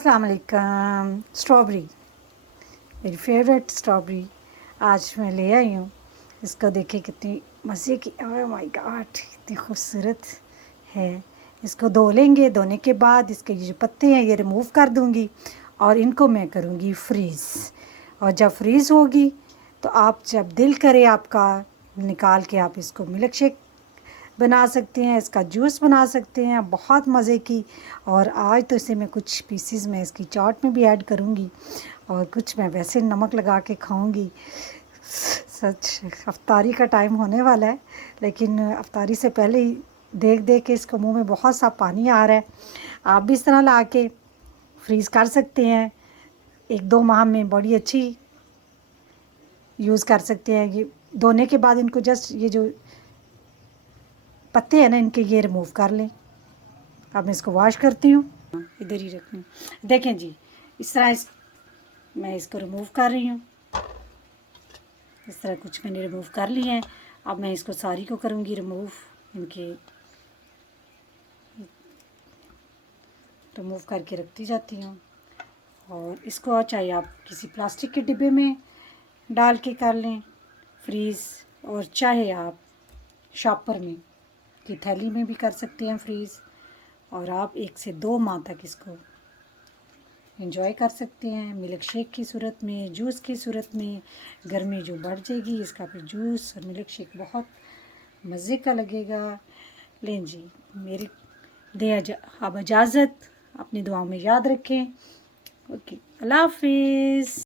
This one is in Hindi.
अस्सलाम वालेकुम। स्ट्रॉबेरी, मेरी फेवरेट स्ट्रॉबेरी आज मैं ले आई हूँ। इसको देखिए कितनी मज़े की, ओह माय गॉड, कितनी खूबसूरत है। इसको धो लेंगे। धोने के बाद इसके ये जो पत्ते हैं ये रिमूव कर दूँगी और इनको मैं करूँगी फ्रीज़। और जब फ्रीज़ होगी तो आप जब दिल करे आपका निकाल के आप इसको मिल्क शेक बना सकते हैं, इसका जूस बना सकते हैं, बहुत मज़े की। और आज तो इसे मैं कुछ पीसेस में इसकी चाट में भी ऐड करूँगी और कुछ मैं वैसे नमक लगा के खाऊँगी। सच अफ्तारी का टाइम होने वाला है, लेकिन अफ्तारी से पहले ही देख देख के इसको मुंह में बहुत सा पानी आ रहा है। आप भी इस तरह ला के फ्रीज़ कर सकते हैं, 1-2 माह में बड़ी अच्छी यूज़ कर सकते हैं। ये धोने के बाद इनको जस्ट ये जो पत्ते हैं ना इनके ये रिमूव कर लें। अब मैं इसको वॉश करती हूँ, इधर ही रखूँ। देखें जी, इस तरह मैं इसको रिमूव कर रही हूँ। इस तरह कुछ मैंने रिमूव कर लिए हैं। अब मैं इसको सारी को करूँगी रिमूव, इनके रिमूव करके रखती जाती हूँ। और इसको चाहे आप किसी प्लास्टिक के डिब्बे में डाल के कर लें फ्रीज़, और चाहे आप शॉपर में की थैली में भी कर सकते हैं फ्रीज़। और आप 1 से 2 माह तक इसको एंजॉय कर सकते हैं मिल्क शेक की सूरत में, जूस की सूरत में। गर्मी जो बढ़ जाएगी इसका फिर जूस और मिल्क शेक बहुत मज़े का लगेगा। लें जी, मेरी दें अब इजाज़त, अपनी दुआओं में याद रखें। ओके, अल्लाह हाफिज़।